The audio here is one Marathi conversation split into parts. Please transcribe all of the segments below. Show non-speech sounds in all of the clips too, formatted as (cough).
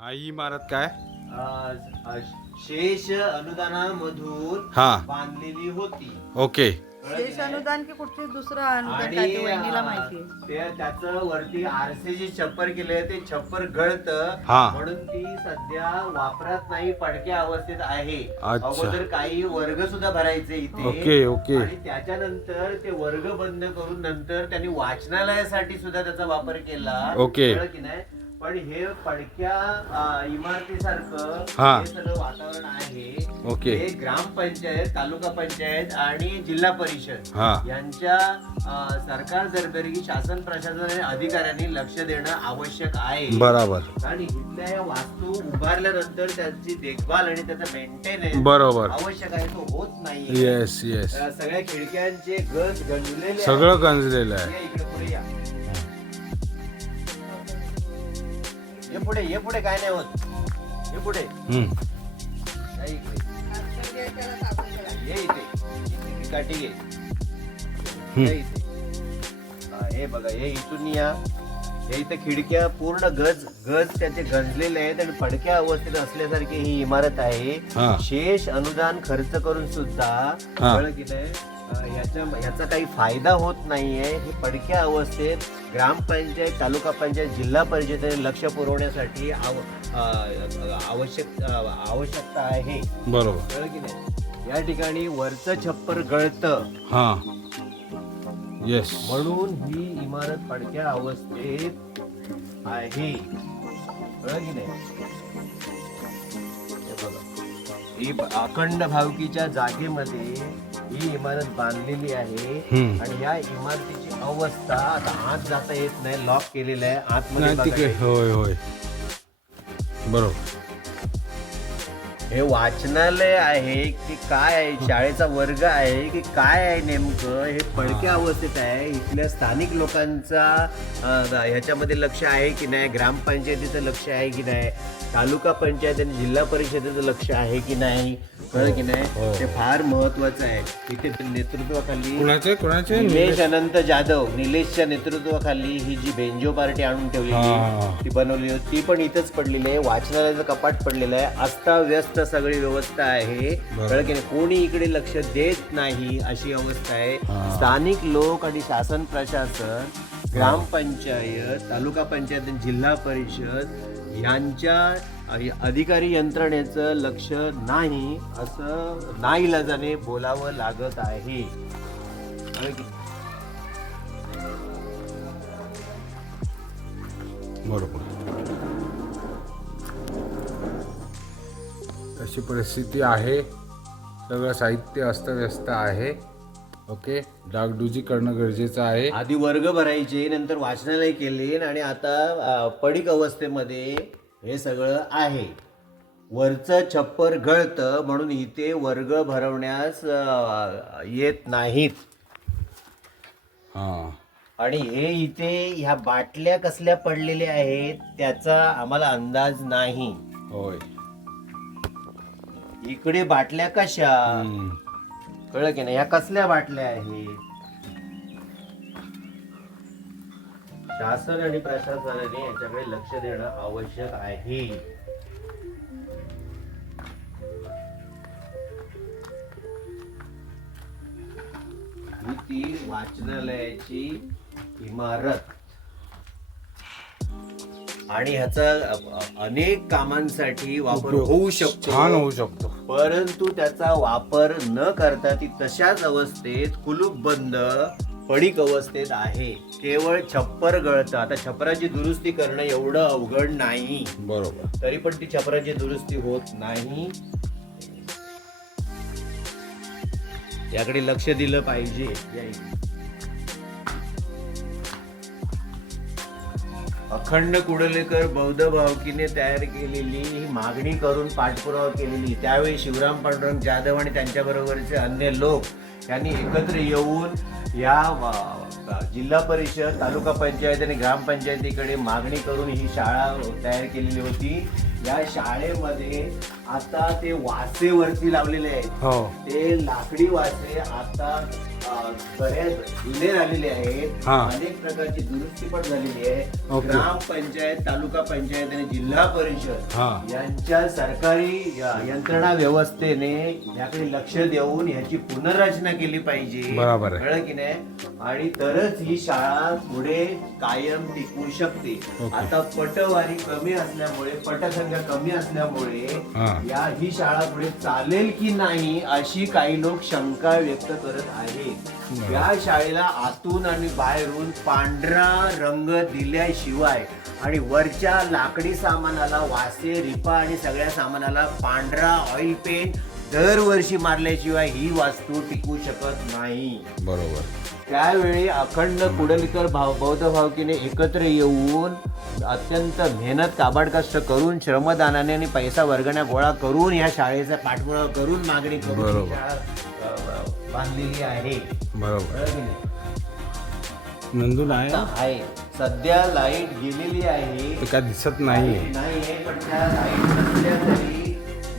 हा ही इमारत काय? अ, शेष अनुदानामधून हा. बांधलेली होती. ओके. शेष अनुदान की कुठचे दुसरं अनुदान? काय ते वहिनीला माहिती ते त्याचं वरती आरसे जे छप्पर केले ते छप्पर गळत. हा. म्हणून ती सध्या वापरात नाही पडक्या अवस्थेत आहे. अच्छा. अगोदर काही वर्ग सुद्धा भरायचे इथे. Okay, okay. आणि त्याच्यानंतर ते वर्ग बंद करून नंतर त्यांनी वाचनालयासाठी सुद्धा त्याचा वापर केला. ओके. कळलं की नाही? पण हे पडक्या इमारतीसारखं हा. हे सगळं वातावरण आहे ओके. हे ग्रामपंचायत तालुका पंचायत आणि जिल्हा परिषद हा. यांच्या अ, सरकार दरबारी शासन प्रशासन आणि अधिकाऱ्यांनी लक्ष देणं आवश्यक आहे बराबर आणि इथल्या या वास्तू उभारल्यानंतर त्याची देखभाल आणि त्याचा मेंटेनन्स बरोबर आवश्यक आहे तो होत नाही येस येस सगळ्या खिडक्यांचे गज गंजलेले सगळं. गंजलेलं आहे या इकडे पुढे या ये पुढे ये पुढे काय नाही होत. ये पुढे. हम्म. या इकडे. ये इथे. इथे ही काठी घे इथे. हा, हे बघा हे इथून या. हे इथे खिडक्या पूर्ण गज गज त्याचे गंजलेले आहेत आणि पडक्या अवस्थेत असल्यासारखी ही इमारत आहे. हा. शेष अनुदान खर्च करून सुद्धा हा. कळलं की नाही? याच्या याचा काही फायदा होत नाहीये. हे पडक्या अवस्थेत ग्रामपंचायत तालुका पंचायत जिल्हा परिषदेने लक्ष पुरवण्यासाठी आव- आवश्यक आवश्यकता आहे. बरोबर. कळलं की नाही? या ठिकाणी वरचं छप्पर गळतं. हा. येस म्हणून ही इमारत पडक्या अवस्थेत आहे. कळलं की नाही? हे बघा. ही अखंड भावकीच्या जागेमध्ये ही इमारत बांधलेली आहे. हम्म. आणि या इमारतीची अवस्था आता आत जाता येत नाही लॉक केलेलं आहे. आतमध्ये नाही बघा तिकडे. काही. होय होय. बरोबर. हे वाचनालय आहे की काय आहे? शाळेचा वर्ग आहे की काय आहे नेमकं? हे पडक्या अवस्थेत आहे. इथल्या स्थानिक लोकांचा अं, ह्याच्यामध्ये लक्ष आहे की नाही? ग्रामपंचायतीचं लक्ष आहे की नाही? तालुका पंचायत आणि जिल्हा परिषदेचं लक्ष आहे की नाही? कळलं की हो. नाही ते फार महत्वाचं आहे. इथे नेतृत्वाखाली कुणाचे? कुणाचे? निलेश अनंत जाधव निलेशच्या नेतृत्वाखाली ही जी बेंजो पार्टी आणून हा. ठेवलेली ती बनवली होती. ती पण इथंच पडलेली आहे. वाचनालयाचं कपाट पडलेलं आहे. अस्ताव्यस्त सगळी व्यवस्था आहे. कळलं की कोणी इकडे लक्ष देत नाही अशी अवस्था आहे. स्थानिक लोक आणि शासन प्रशासन ग्रामपंचायत तालुका पंचायत आणि जिल्हा परिषद यांच्या अधिकारी यंत्रणेचं लक्ष नाही असं नाईलाजाने बोलावं लागत आहे? बरोबर तशी परिस्थिती आहे. सगळं साहित्य अस्तव्यस्त आहे. ओके? डागडुजी करणं गरजेचं आहे. आधी वर्ग भरायचे नंतर वाचनालय केले आणि आता पडीक अवस्थेमध्ये हे सगळं आहे. वरचं छप्पर गळतं म्हणून इथे वर्ग भरवण्यास येत नाहीत. हां. आणि हे इथे ह्या बाटल्या कसल्या पडलेल्या आहेत त्याचा आम्हाला अंदाज नाही. होय. इकडे बाटल्या कशा. कळलं की नाही? ह्या कसल्या बाटल्या आहेत? शासन आणि प्रशासनाने याच्याकडे लक्ष देणं आवश्यक आहे. ती वाचनालयाची इमारत. आणि ह्याचा अनेक कामांसाठी वापर होऊ शकतो. छान होऊ शकतो. परंतु त्याचा वापर न करता ती तशाच अवस्थेत कुलूप बंद पडीक अवस्थेत आहे. केवळ छप्पर गळतं. आता छपराची दुरुस्ती करणं एवढं अवघड नाही. बरोबर. तरी पण ती छपराची दुरुस्ती होत नाही. याकडे लक्ष दिलं पाहिजे. अखंड कुडलेकर बौद्ध भावकीने तयार केलेली ही मागणी करून पाठपुरावा केलेली. त्यावेळी शिवराम पांडुरंग जाधव आणि त्यांच्याबरोबरचे अन्य लोक यांनी एकत्र येऊन या जिल्हा परिषद तालुका पंचायत आणि ग्रामपंचायतीकडे मागणी करून ही शाळा तयार केलेली होती. या शाळेमध्ये आता ते वासे वरती लावलेले आहेत हो ते लाकडी वासे आता अ, बऱ्याच जुने झालेले आहेत हा. अनेक प्रकारची दुरुस्ती पण झालेली आहे ओके. ग्रामपंचायत तालुका पंचायत आणि जिल्हा परिषद. यांच्या सरकारी य- यंत्रणा व्यवस्थेने याकडे लक्ष देऊन ह्याची पुनर्रचना केली पाहिजे बरोबर आहे. कळलं की नाही आणि तरच ही शाळा पुढे कायम टिकू शकते. आता पटवारी कमी असल्यामुळे पटसंख्या कमी असल्यामुळे. या ही शाळा पुढे चालेल की नाही अशी काही लोक शंका व्यक्त करत आहेत. या शाळेला आतून आणि बाहेरून पांढरा रंग दिल्याशिवाय आणि वरच्या लाकडी सामानाला वासे रिपा आणि सगळ्या सामानाला पांढरा ऑइल पेंट दरवर्षी मारल्याशिवाय ही वास्तू टिकू शकत नाही. बरोबर. त्यावेळी अखंड कुडलकर भाव बौद्ध भावकीने एकत्र येऊन अत्यंत मेहनत काबाड कष्ट करून श्रमदानाने आणि पैसा वर्गण्या गोळा करून या शाळेचा पाठपुरावा करून मागणी करून ही बरोबर. शाळा, अ, अ, बांधलेली आहे. बरोबर. कळलं की नाही? नंदू नाही आता आहे. सध्या लाइट गेलेली आहे. काय दिसत नाहीये. नाहीये पण त्या लाइट नसल्या तरी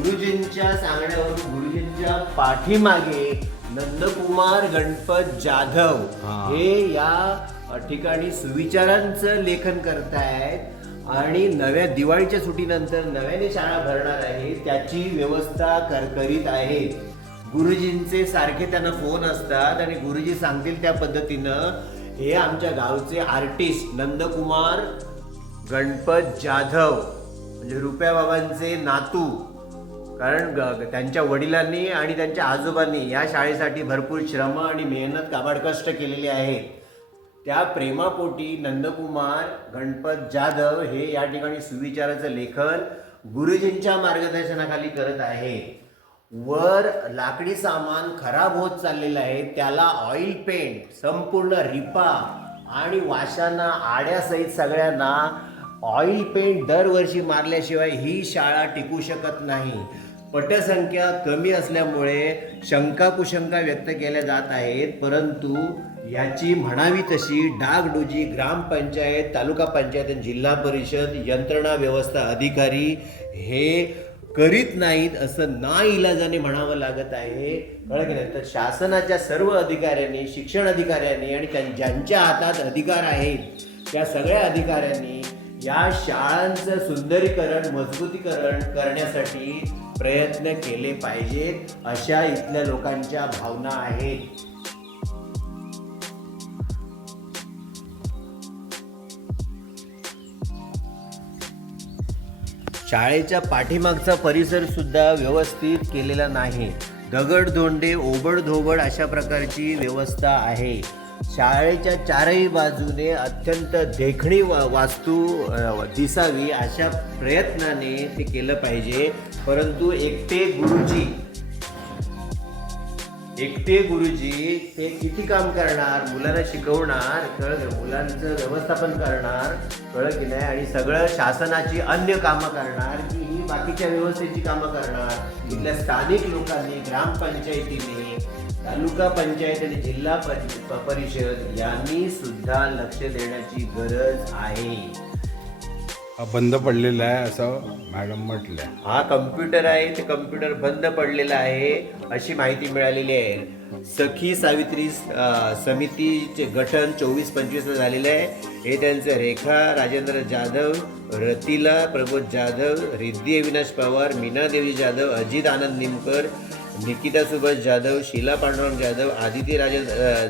गुरुजींच्या सांगण्यावरून गुरुजींच्या पाठीमागे नंदकुमार गणपत जाधव हा. या ठिकाणी सुविचारांचं लेखन करतायत आणि नव्या दिवाळीच्या सुट्टीनंतर नव्याने शाळा भरणार आहे त्याची व्यवस्था कर करीत आहेत गुरुजींचे सारखे त्यांना फोन असतात आणि गुरुजी सांगतील त्या पद्धतीनं हे आमच्या गावचे आर्टिस्ट नंदकुमार गणपत जाधव म्हणजे रुपया बाबांचे नातू कारण ग- त्यांच्या वडिलांनी आणि त्यांच्या आजोबांनी या शाळेसाठी भरपूर श्रम आणि मेहनत काबाड कष्ट केलेले त्या प्रेमापोटी नंदकुमार गणपत जाधव हे या ठिकाणी सुविचाराचं लेखन गुरुजींच्या मार्गदर्शनाखाली करत आहे. वर लाकडी सामान खराब होत चाललेलं आहे. त्याला ऑइल पेंट संपूर्ण रिपा आणि वाशांना आड्यासहित सगळ्यांना ऑइल पेंट दरवर्षी मारल्याशिवाय ही शाळा टिकू शकत नाही. पटसंख्या कमी असल्यामुळे शंका कुशंका व्यक्त केल्या जात आहेत. परंतु याची म्हणावी तशी डागडुजी ग्रामपंचायत तालुका पंचायत आणि जिल्हा परिषद यंत्रणा व्यवस्था अधिकारी हे करीत नाहीत असं ना इलाजाने म्हणावं लागत आहे. कळलं की नाही? तर शासनाच्या सर्व अधिकाऱ्यांनी शिक्षण अधिकाऱ्यांनी आणि त्यां- ज्यांच्या हातात अधिकार आहेत त्या सगळ्या अधिकाऱ्यांनी या शाळांचं सुंदरीकरण मजबूतीकरण करण्यासाठी प्रयत्न केले पाहिजेत अशा इथल्या लोकांच्या भावना आहेत. शाळेच्या पाठीमागचा परिसर सुद्धा व्यवस्थित केलेला नाही. दगडधोंडे ओबडधोबड अशा प्रकारची व्यवस्था आहे. शाळेच्या चारही बाजूने अत्यंत देखणी वा- वास्तू दिसावी अशा प्रयत्नाने ते केलं पाहिजे. परंतु एकटे गुरुजी एकटे गुरुजी ते किती काम करणार? मुलांना शिकवणार कळलं? मुलांचं व्यवस्थापन करणार कळलं की नाही? आणि सगळं शासनाची अन्य कामं करणार की ही बाकीच्या व्यवस्थेची कामं करणार? इथल्या स्थानिक लोकांनी ग्रामपंचायतीने तालुका पंचायत आणि जिल्हा परिषद यांनी सुद्धा लक्ष देण्याची गरज आहे. हा बंद पडलेला आहे असं मॅडम म्हटलंय. हा कम्प्युटर आहे ते कम्प्युटर बंद पडलेला आहे अशी माहिती मिळालेली आहे. सखी सावित्री समितीचे गठन चोवीस पंचवीसला झालेलं आहे. हे त्यांचं रेखा राजेंद्र जाधव रतिला प्रबोध जाधव रिद्धी अविनाश पवार मीना देवी जाधव अजित आनंद निमकर निकिता सुभाष जाधव शीला पांडुरंग जाधव आदिती राजे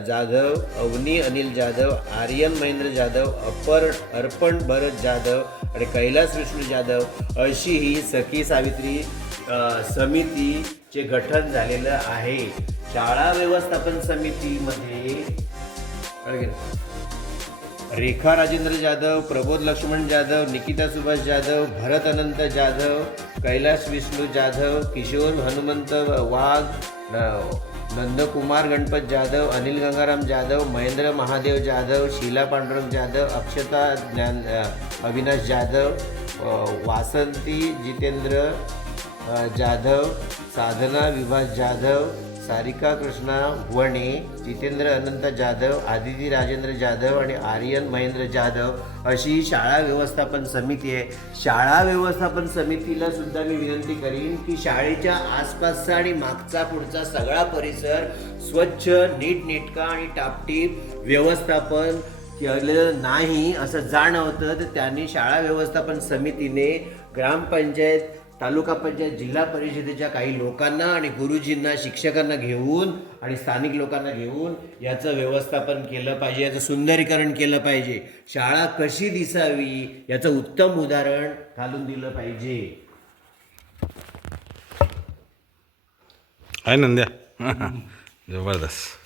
जाधव अवनी अनिल जाधव आर्यन महेंद्र जाधव अपर अर्पण भरत जाधव आणि कैलास विष्णू जाधव अशी ही सखी सावित्री समितीचे गठन झालेलं आहे. शाळा व्यवस्थापन समितीमध्ये रेखा राजेंद्र जाधव प्रबोध लक्ष्मण जाधव निकिता सुभाष जाधव भरत अनंत जाधव कैलास विष्णू जाधव किशोर हनुमंत वाघ नंदकुमार गणपत जाधव अनिल गंगाराम जाधव महेंद्र महादेव जाधव शीला पांडुरंग जाधव अक्षता ज्ञान अविनाश जाधव वासंती जितेंद्र जाधव साधना विभास जाधव सारिका कृष्णा वणे जितेंद्र अनंत जाधव आदिती राजेंद्र जाधव आणि आर्यन महेंद्र जाधव अशी शाळा व्यवस्थापन समिती आहे. शाळा व्यवस्थापन समितीला सुद्धा मी विनंती करीन की शाळेच्या आसपासचा आणि मागचा पुढचा सगळा परिसर स्वच्छ नीटनेटका आणि टापटीप व्यवस्थापन केलेलं नाही असं जाणवतं तर त्यांनी शाळा व्यवस्थापन समितीने ग्रामपंचायत तालुका पंचायत जिल्हा परिषदेच्या काही लोकांना आणि गुरुजींना शिक्षकांना घेऊन आणि स्थानिक लोकांना घेऊन याचं व्यवस्थापन केलं पाहिजे याचं सुंदरीकरण केलं पाहिजे. शाळा कशी दिसावी याचं उत्तम उदाहरण घालून दिलं पाहिजे. आहे नंद्या. (laughs) जबरदस्त.